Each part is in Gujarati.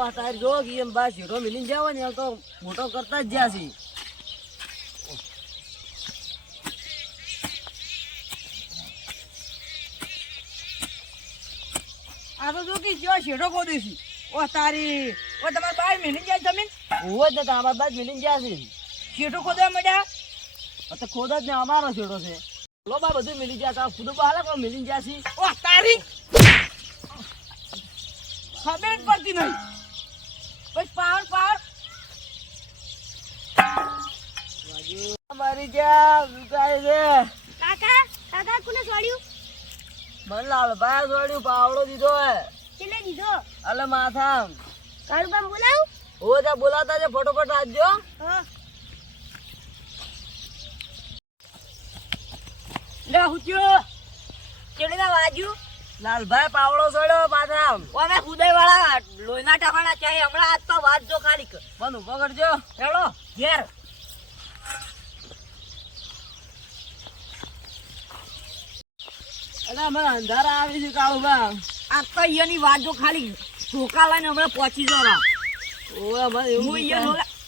ઓ તાર જો કે એમ બા શેઠો મિલીને જાવ ને તો મોટો કરતા જ જ્યાં છે. આ તો જો કે જો શેઠો ખોદી છે. ઓ તારી ઓ તમારે બહાર મિલી જાય જમીન ઓય ને તમારા બા મિલીને જ્યાં છે. શેઠો ખોદવા મળ્યા તો ખોદ જ ને અમારો શેઠો છે. લો બા બધું મિલી ગયા તા ખુદ બહાર પણ મિલીને જ્યાં છે. ઓ તારી ખબર જ પડતી નહીં. બસ પાવર પાવર મારી જ્યાં વિકાય છે. કાકા કાકા કોને છોડ્યું? મનલાલ ભાઈ છોડ્યું પાવડો દીધો હે. કેટલે દીધો? અલે માથામ. કાળુબા બોલાવ. ઓ જા બોલાતા છે ફટોફટ આજજો. હા લે હુત્યો કેટલા વાજુ? લાલભાઈ પાવડો છોડ્યો માથામ. ઓમે ઉદય વાળા લોહીના ટકાના ચાહે હમણાં આજ તો વાત જો ખાલી મને ઉભો કરજો. હેલો ઘેર અલે મને અંધારા આવી છે કાળુબા. આ તો ઈયાની વાત જો ખાલી ધોકા લઈને હમણાં પહોંચી જરા ઓય મને એવું હું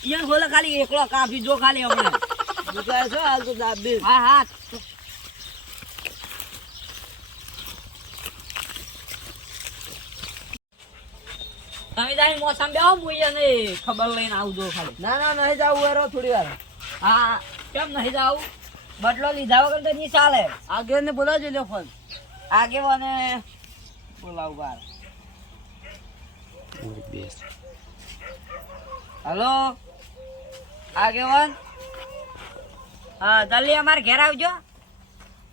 ઈયન બોલે ખાલી એકલો કાફી જો ખાલી હમણાં વિકાય છે હાલ તો દાબી. હા હા તમે તારી મોસમ બેહો હું ઈયને ખબર લઈને આવજો ખાલી ના ના નહીં જાવું હેરો થોડી વાર. હા કેમ નહીં જાવ બદલો લીધા વગર તો નહીં ચાલે આગળ ને બોલાવજો લ્યો ફોન. આગેવાને બોલાવ બાર હલો આગેવાન હા જલ્દી અમારે ઘેર આવજો.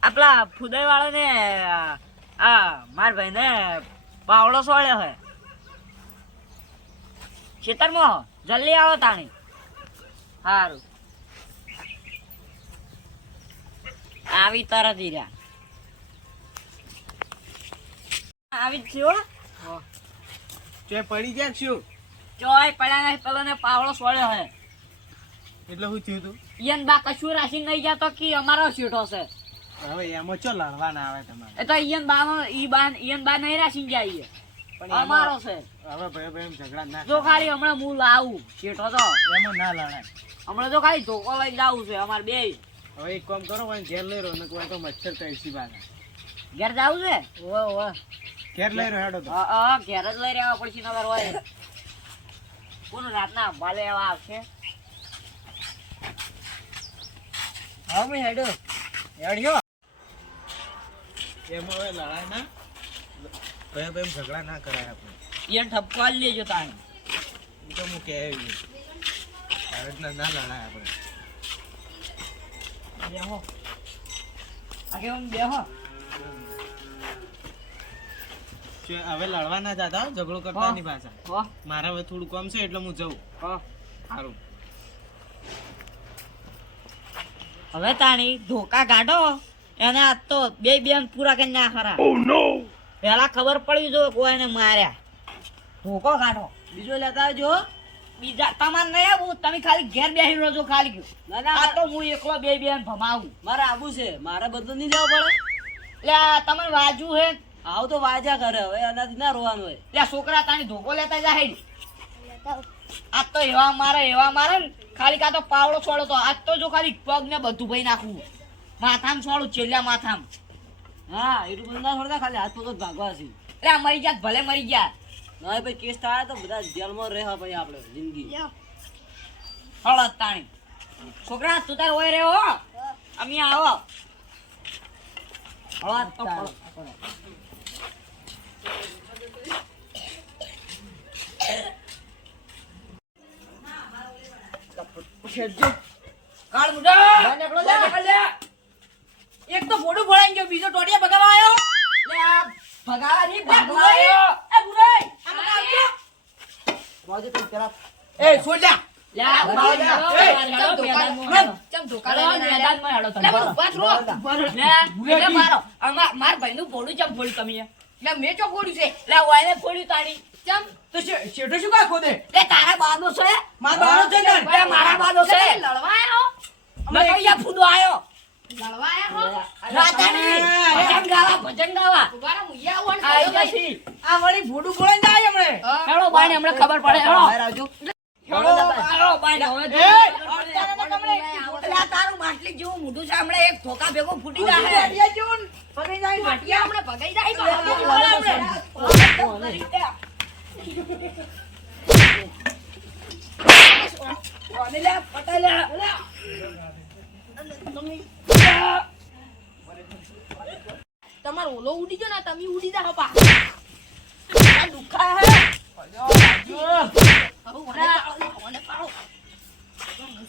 આપલા ફુદય વાળા ને માર ભાઈ ને પાવડો સોળ્યો હે ખેતરમાં જલ્દી આવો તાણી. સારું આવી તરત ઈ રહ્યા આવી જ થયો તે પડી જાય શું? ચોય પડ્યા નહીં પેલો ને પાવડો સોળ્યો હે એટલે શું થયું તું? ઈયન બા કશું રાશી નહીં જતો કે અમારો શેઠો છે. હવે એમાં ચો લડવા ના આવે તમારે. એ તો ઈયન બા ઈયન બા નહીં રાશી જાય પણ અમારો છે. હવે ભાઈ ભાઈ ઝઘડા ના જો ખાલી હમણાં હું લાવું શેઠો તો એમાં ના લડાય. હમણાં તો ખાલી ધોકો લઈને જાવું છે અમારે બે. હવે એક કામ કરો ભાઈ ઘેર લઈ રહ્યો ને કોઈ તો મચ્છર તૈસી બાગા. ઘેર જાવું છે ઓવા ઓવા ઘેર લઈ રહ્યો હેડો તો. હા ઘેર જ લઈ રહ્યા પડશે નગર હોય કોણ રાતના ભાલે એવા આવશે. હા મેં હેડો હેડ્યો. એમાં હવે લડાય ના ભાઈ ભાઈ ઝઘડા ના કરાય આપણે. ઈયન ઠપકો આલી લેજો તાણે. એ તો હું કહે ના ના લડાય આપણે. બેહો આગેવાન બેહો હવે લડવા ના જતા હો, ઝઘડો કરતા ની પાછા. હો મારે હવે થોડું કામ છે એટલે હું જઉં. હો સારું હવે તાણી ધોકા કાઢો એને આજ તો બે બેન પૂરા કરી ના ખરા. પેલા ખબર પડી જો કોઈને માર્યા. ધોકો કાઢો બીજો લેતા આવજો. બીજા તમારે નહીં આવું તમે ખાલી ઘેર બેસી રહેજો ખાલી ગયું. ના ના આ તો હું એકલો બે બેન ભમાવું. મારે આવું છે. મારે બધું નહીં જવું પડે. એટલે આ તમારે વાજુ હે આવું તો વાજા કરે હવે એનાથી ના રોવાનું હોય. એટલે છોકરા તાણી ધોકો લેતા જાય. આજ તો એવા મારે ને ખાલી કા તો પાવડો છોડો તો આજ તો જો ખાલી પગ ને બધું ભાઈ નાખવું માથામાં છોડું છેલ્લા માથામાં. હા એટલું બધું ના છોડતા ખાલી હાથ પગ જ ભાગવા છે. એટલે આ મરી જાત ભલે મરી ગયા. ના ભાઈ કેસ થાય તો બધા જેલમાં રહે ભાઈ આપણે જિંદગી. હળદ તાણી છોકરા તું તાર ઓય રહ્યો હો અમે આવો હળદ તો તાણી. કાળ મુડા એક તો ફોટો ફોડાઈ ગયો બીજો ટોટિયા ભગાવા આવ્યો. લે આ ભગાવા ની ભગાવા આવ્યો. એ બુરાઈ આમ આવજો. વાજે તો પેલા એ છોડ્યા લે આ ચમ ધોકા લઈને મેદાનમાં હેડો તમે બસ રો લે મારો માર ભાઈનું ફોડું ચમ ફોડ્યું તમે લે મે ચો ફોડ્યું છે લે વાયને ફોડ્યું તાણી ચમ તો શેઠો શું કા ખોદે? લે તારા બાનો છે મારા બાનો છે ને? લે મારા બાનો છે લડવા આવ્યો અમે કઈયા ફૂડો આયો લડવા આયા હો રાતાની ભજન ગાવા ઉભારા મુયા આવો ને આઈ ખાધો ગઈ. આ વળી ભૂડું બોલાઈને જાય હમણે. હેળો બાને હમણાં ખબર પડે હેળો બહાર આવજો. હેળો બાને હવે એ, જો. અડતાના તો તમને. એટલે આ તારું માટલી જેવું મોઢું છે હમણાં એક ધોકા ભેગો ફૂટી આ જાય અડિયા જેવું ને, પકડી જાય ને. માટિયા હમણાં ભગાઈ જાય તો કોને લે પટેલે તમારો ઓલો ઉડી ગયો ને તમે ઉડી જાઓ પા આ દુખા હે હવે મને પાડો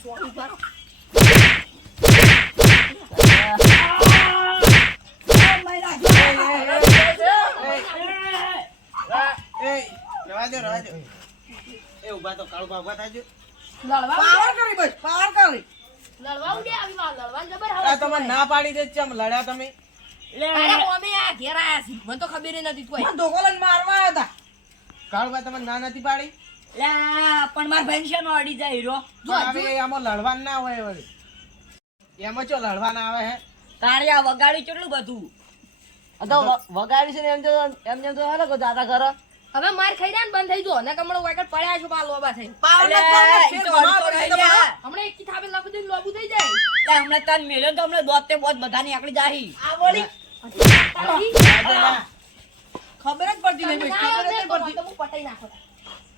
સોરી પાડો એ, રહેવા દો, રહેવા દો. એ ઊભા તો કાળુબા ઊભા થાજો. લડવા પાવર કરી બસ, પાવર કરી. લડવા ઉડે આવી માં લડવા જબર આ તમારે ના પાડી દે ચમ લડ્યા તમે. અરે ઓમે આ ઘેર આયા છે મને તો ખબર ય નથી કોઈ મને ધોકો લઈને મારવા આવ્યા હતા. કાળુબા તમને ના નથી પાડી. પણ માર પેન્શન અડી જાય હીરો પણ હવે આમાં લડવાનું ના હોય વળી. એમાં ચો લડવાના આવે હે. તારે આ વગાડી કેટલું બધું વગાડી છે ને એમ તો હાલો કો દાદા કરો હવે માર ખાઈ રહ્યા ને બંધ થઈ જો ને કમળો વાગડ પડ્યા છો પા લોબા થઈ પાવર અલે, ના ઈ તો કરો, અડતો ફેર રહી બનાવો. ગયા. હમણાં એક થાપે લાપુ દઈને લોબુ થઈ જાય હમણાં તાર મેલ્યો તો હમણાં દોતે બોત બધાની આકડી જાહી આ વળી. તારી ખબર જ પડતી નહીં ભાઈ, ખબર જ નહીં પડતી. તો હું પટાઈ નાખો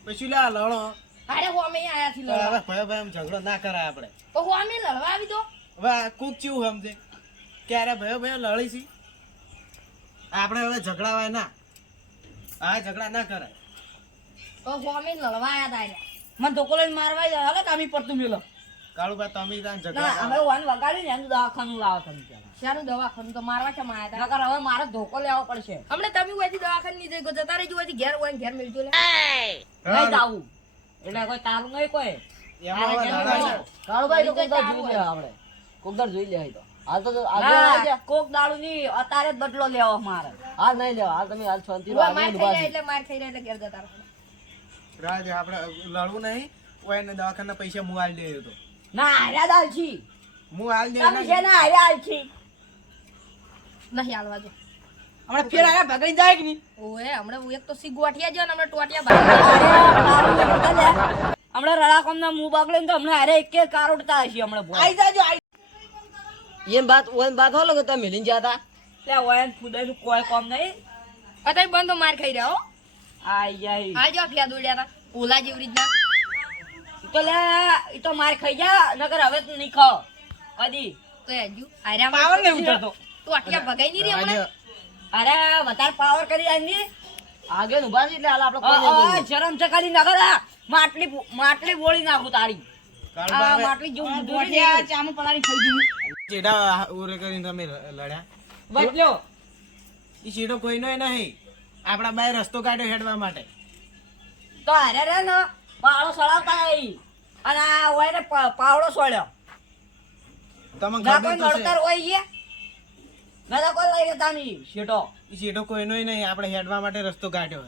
પછી લે આ લડો. અરે હો અમે આયા થી હવે લડવા ભાઈ ભાઈ એમ ઝઘડો ના કરાય આપણે. તો હો અમે લડવા આવી દો હવે આ કોક ચેવું સમજે ક્યારે ભાઈઓ ભાઈઓ લડી છી આપણે હવે ઝઘડાવાય ના. આ ઝઘડા ના કરાય. તો હો અમે લડવા આયા તારે મને ધોકો લઈને મારવા જાય હાલે કામી પડતું મેલો કાળુબા તમે ત્યાં ના ઝઘડા હવે વાન વગાડી ને એનું દવાખાનું લાવો તમે પેલા શાનું દવાખાનું તો મારવા છે માયા તા નકર હવે મારે ધોકો લેવો પડશે હમણાં તમે હોય દવાખાને ની જઈ જતા રહેજો હોય ઘેર હોય ને ઘેર મિલજો લે નહીં જાવું એટલે કોઈ તારું નહીં કોઈ એમાં હવે લડાય છે. કાળુભાઈ તો કોકદાર ચાલુ જોઈ લે આપણે કોકદાર જોઈ લે અહીં તો હાલ તો ના, આગળ આવી જા. કોક દાડુ ની અત્યારે જ બદલો લેવો મારે હાલ નહીં લેવા હાલ તમે હાલ શાંતિ હું માર ખાઈ રહ્યા એટલે માર ખાઈ રહ્યા એટલે ઘેર જતા રહો રાજ આપણે લડવું નહીં કોઈ એને દવાખાના પૈસા હું આલી દે તો ના હાર્યા દાલ છી હું આલી દે તમે છે ને હાર્યા આલ છી નહીં હાલવા દો હમણાં ફેર આયા ભગાઈ જાય કે નહીં ઓએ હમણાં એક તો સી ગોઠિયા જો ને હમણાં ટોટિયા ભાઈ હમણાં રડાકોમ ના મું બગડે ને તો હમણાં હારે એક કારોડતા હશે હમણાં ભોય. આઈ જાજો આઈ એમ વાત હોલો કે તમે મિલીને જતા લે ઓયન ફુદાઈનું કોઈ કોમ નહીં અત્યારે બંધો માર ખાઈ રહ્યા હો આઈ જાય હાલ જો ફિયા દોડ્યા તા ઓલા જેવી રીતના તો લે ઈ તો માર ખાઈ જા નકર હવે તું નહીં ખાવ કદી તો હજુ આર્યા પાવર નહીં ઉતરતો ટોટિયા ભગાઈ નહીં રહી હમણાં અરે વધારે પાવર કરી આની આગળ ઉભા છે એટલે હાલ આપણે કોઈ નહીં બોલવું. શરમ ચકાલી નગર માટલી બોળી નાખું તારી આ માટલી જેવું ઊંધું નહીં દેવું. ચામું પલાળી ખાઈ ગયું ચેડા ઉરે કરીને તમે લડ્યા બદલ્યો ઈ ચેડો કોઈનો નહીં આપણા બાય રસ્તો કાઢ્યો હેડવા માટે તો હારે રે ને પાવડો સળાવતા આવી અને આ હોય ને પાવડો સોળ્યો તમને ના ખબર કોઈ તો નડતર છે હોય છે ના તો કોઈ લઈ લેતા નહીં શેઠો ઈ ચેડો કોઈનો નહીં આપણે હેડવા માટે રસ્તો કાઢ્યો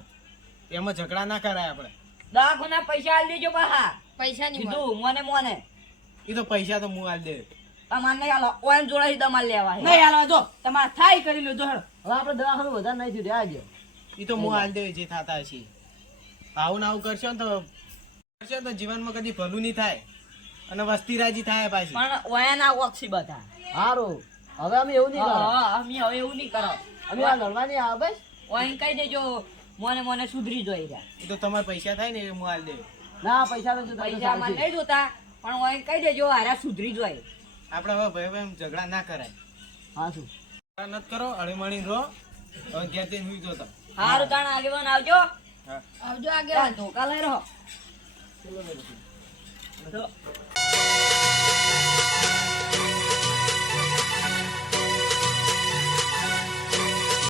એમાં ઝઘડા ના કરાય આપણે દવાખાના પૈસા આલી દેજો પાછા પૈસા નહીં મળે. કીધું મને મોને ઈ તો પૈસા તો હું આલી દે તમારે નહીં હાલો ઓયન જોડે દમાલ લેવા નહીં હાલવા જો તમારે થાય કરી લેજો હેડો હવે આપણે દવાખાનું વધારે નહીં થયું આજે ઈ તો હું આલી દે જે થતા હશે આવું ને આવું કરશો ને તો જીવનમાં કદી ભલું નહીં થાય અને વસ્તી રાજી થાય પાછી પણ ઓયન આ ઓક્ષી બધા સારું હવે અમે એવું નહીં કરો અમે હવે એવું નહીં કરો અમે આ લડવા નહીં આવે બસ ઓયન કહી દેજો મને સુધરી જોઈ રહ્યા ઈ તો તમારે પૈસા થાય ને એ હું આલી દે ના પૈસા તો પૈસા મને નહીં જોતા પણ ઓયન કહી દેજો હારા સુધરી જોઈ આપણે હવે ભાઈ ભાઈ ઝઘડા ના કરાય હા શું ઝઘડા નત કરો અળીમળી રહો હવે ઘેર જઈને સુઈ જાઓ તમે. હારું તાણ આગેવાન આવજો હા આવજો આગે ધોકા લઈ રહો